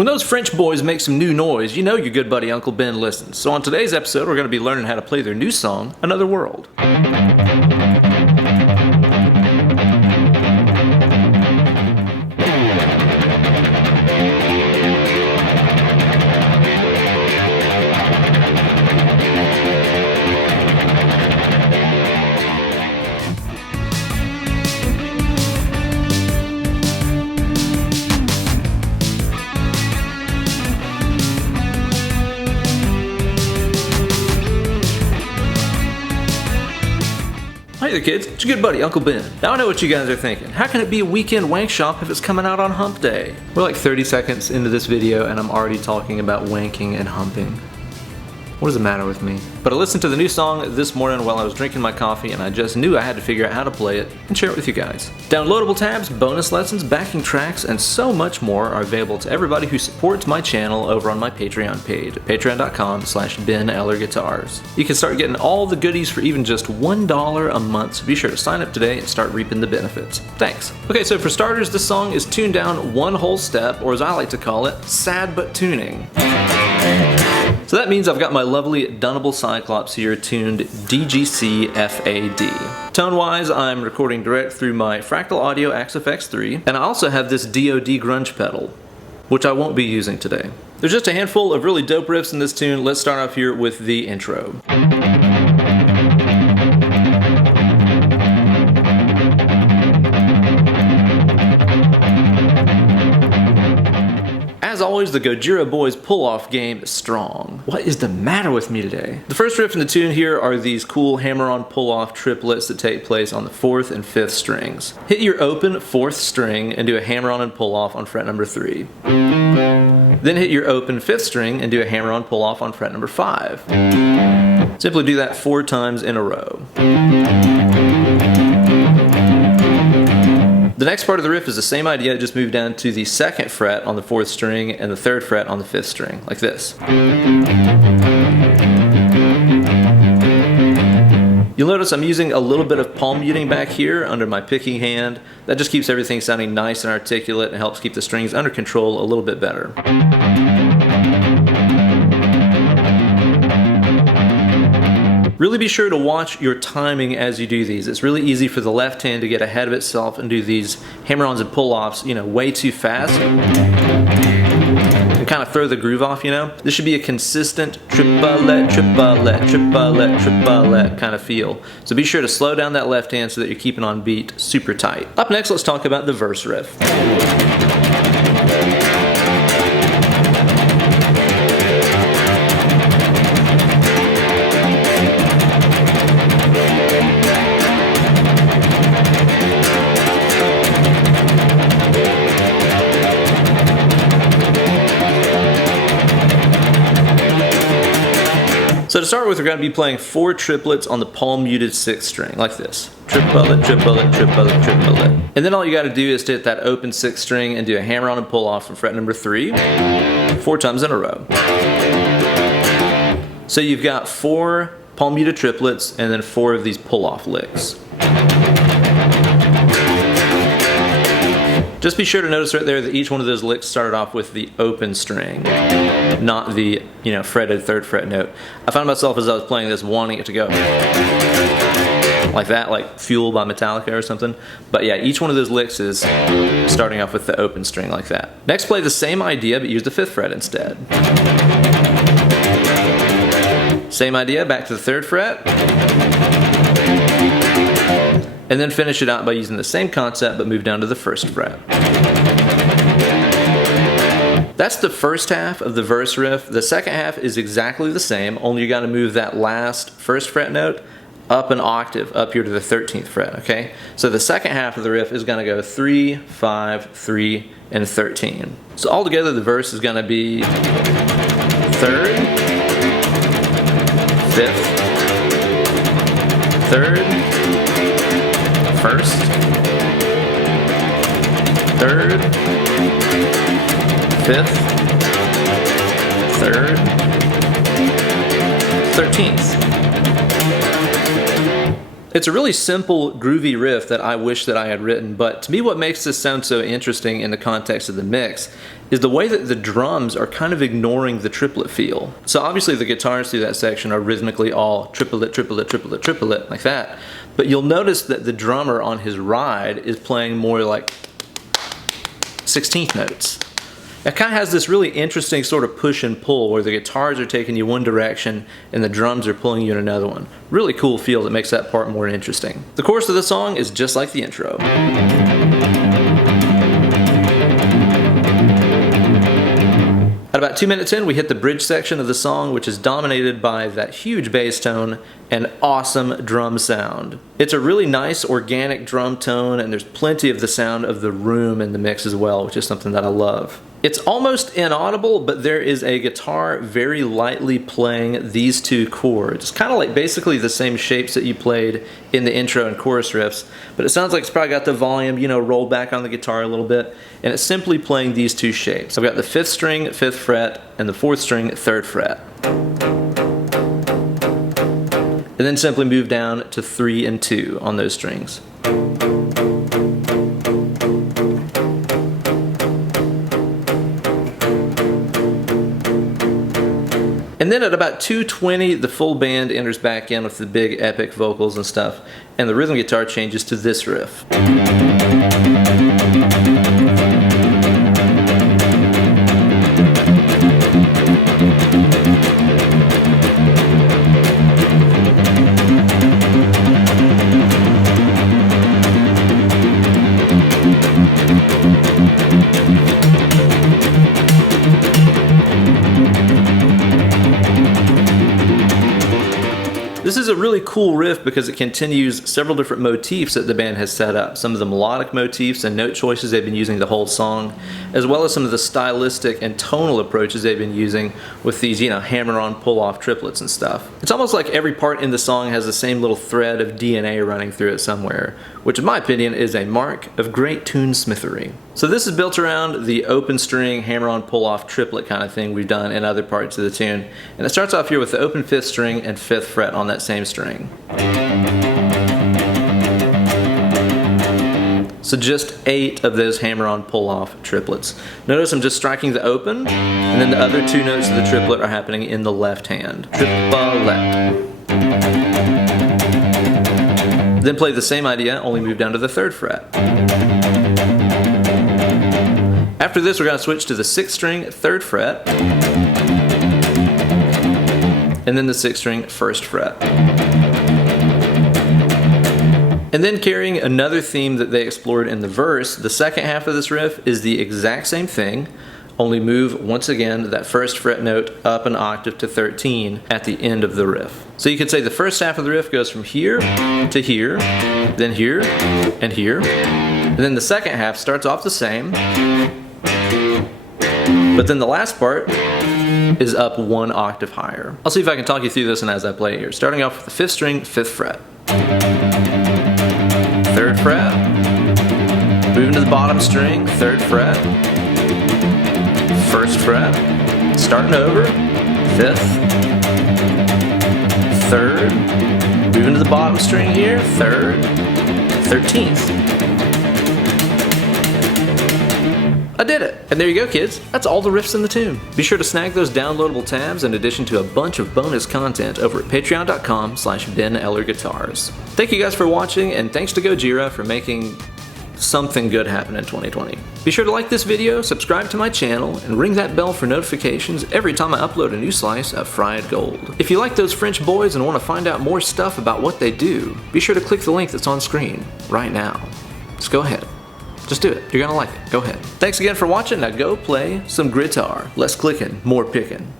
When those French boys make some new noise, you know your good buddy Uncle Ben listens. So on today's episode, we're going to be learning how to play their new song, Another World. Hey there kids, it's your good buddy Uncle Ben. Now I know what you guys are thinking. How can it be a weekend wank shop if it's coming out on hump day? We're like 30 seconds into this video and I'm already talking about wanking and humping. What is the matter with me? But I listened to the new song this morning while I was drinking my coffee and I just knew I had to figure out how to play it and share it with you guys. Downloadable tabs, bonus lessons, backing tracks, and so much more are available to everybody who supports my channel over on my Patreon page, patreon.com/Ben Eller Guitars. You can start getting all the goodies for even just $1 a month, so be sure to sign up today and start reaping the benefits. Thanks. Okay, so for starters, this song is tuned down one whole step, or as I like to call it, sad but tuning. So that means I've got my lovely Dunable Cyclops here tuned DGCFAD. Tone-wise, I'm recording direct through my Fractal Audio Axe FX3, and I also have this DOD Grunge pedal, which I won't be using today. There's just a handful of really dope riffs in this tune. Let's start off here with the intro. As always, the Gojira boys pull-off game is strong. What is the matter with me today? The first riff in the tune here are these cool hammer-on pull-off triplets that take place on the 4th and 5th strings. Hit your open 4th string and do a hammer-on and pull-off on fret number 3. Then hit your open 5th string and do a hammer-on pull-off on fret number 5. Simply do that 4 times in a row. The next part of the riff is the same idea, just move down to the 2nd fret on the 4th string and the 3rd fret on the 5th string, like this. You'll notice I'm using a little bit of palm muting back here under my picking hand. That just keeps everything sounding nice and articulate and helps keep the strings under control a little bit better. Really be sure to watch your timing as you do these. It's really easy for the left hand to get ahead of itself and do these hammer-ons and pull-offs, way too fast. And kind of throw the groove off, This should be a consistent triplet, triplet, triplet, triplet kind of feel. So be sure to slow down that left hand so that you're keeping on beat super tight. Up next, let's talk about the verse riff. So to start with, we're going to be playing 4 triplets on the palm muted 6th string, like this. Triplet, triplet, triplet, triplet. And then all you got to do is to hit that open 6th string and do a hammer-on and pull-off from fret number 3, 4 times in a row. So you've got 4 palm muted triplets and then 4 of these pull-off licks. Just be sure to notice right there that each one of those licks started off with the open string, not the, fretted 3rd fret note. I found myself as I was playing this wanting it to go like that, like Fuel by Metallica or something. But yeah, each one of those licks is starting off with the open string like that. Next, play the same idea, but use the 5th fret instead. Same idea, back to the 3rd fret. And then finish it out by using the same concept, but move down to the 1st fret. That's the first half of the verse riff. The second half is exactly the same, only you got to move that last 1st fret note up an octave, up here to the 13th fret, okay? So the second half of the riff is going to go 3, 5, 3, and 13. So altogether the verse is going to be 3rd, 5th, 3rd, 1st, 3rd, 5th, 3rd, 13th. It's a really simple, groovy riff that I wish that I had written, but to me what makes this sound so interesting in the context of the mix is the way that the drums are kind of ignoring the triplet feel. So obviously the guitars through that section are rhythmically all triplet, triplet, triplet, triplet, like that. But you'll notice that the drummer on his ride is playing more like 16th notes. It kind of has this really interesting sort of push and pull where the guitars are taking you one direction and the drums are pulling you in another one. Really cool feel that makes that part more interesting. The chorus of the song is just like the intro. At about 2 minutes in, we hit the bridge section of the song, which is dominated by that huge bass tone and awesome drum sound. It's a really nice organic drum tone, and there's plenty of the sound of the room in the mix as well, which is something that I love. It's almost inaudible, but there is a guitar very lightly playing these two chords. Kind of like basically the same shapes that you played in the intro and chorus riffs, but it sounds like it's probably got the volume, you know, rolled back on the guitar a little bit, and it's simply playing these two shapes. I've got the 5th string, 5th fret, and the 4th string, 3rd fret. And then simply move down to 3 and 2 on those strings. And then at about 2:20, the full band enters back in with the big epic vocals and stuff, and the rhythm guitar changes to this riff. This is a really cool riff because it continues several different motifs that the band has set up. Some of the melodic motifs and note choices they've been using the whole song, as well as some of the stylistic and tonal approaches they've been using with these, you know, hammer-on pull-off triplets and stuff. It's almost like every part in the song has the same little thread of DNA running through it somewhere, which in my opinion is a mark of great tunesmithery. So this is built around the open string, hammer-on pull-off triplet kind of thing we've done in other parts of the tune. And it starts off here with the open 5th string and 5th fret on that same string. So just 8 of those hammer-on pull-off triplets. Notice I'm just striking the open, and then the other 2 notes of the triplet are happening in the left hand. Triplet. Then play the same idea, only move down to the 3rd fret. After this, we're going to switch to the 6th string, 3rd fret, and then the 6th string, 1st fret. And then carrying another theme that they explored in the verse, the second half of this riff is the exact same thing, only move once again that 1st fret note up an octave to 13 at the end of the riff. So you could say the first half of the riff goes from here to here, then here, and here. And then the second half starts off the same, but then the last part is up 1 octave higher. I'll see if I can talk you through this and as I play here. Starting off with the 5th string, 5th fret. 3rd fret. Moving to the bottom string, 3rd fret. 1st fret. Starting over, 5th. 3rd. Moving to the bottom string here, 3rd. 13th. I did it! And there you go, kids. That's all the riffs in the tune. Be sure to snag those downloadable tabs in addition to a bunch of bonus content over at patreon.com/Ben Eller Guitars. Thank you guys for watching, and thanks to Gojira for making something good happen in 2020. Be sure to like this video, subscribe to my channel, and ring that bell for notifications every time I upload a new slice of fried gold. If you like those French boys and want to find out more stuff about what they do, be sure to click the link that's on screen right now. Just go ahead. Just do it. You're gonna like it. Go ahead. Thanks again for watching. Now go play some guitar. Less clicking, more picking.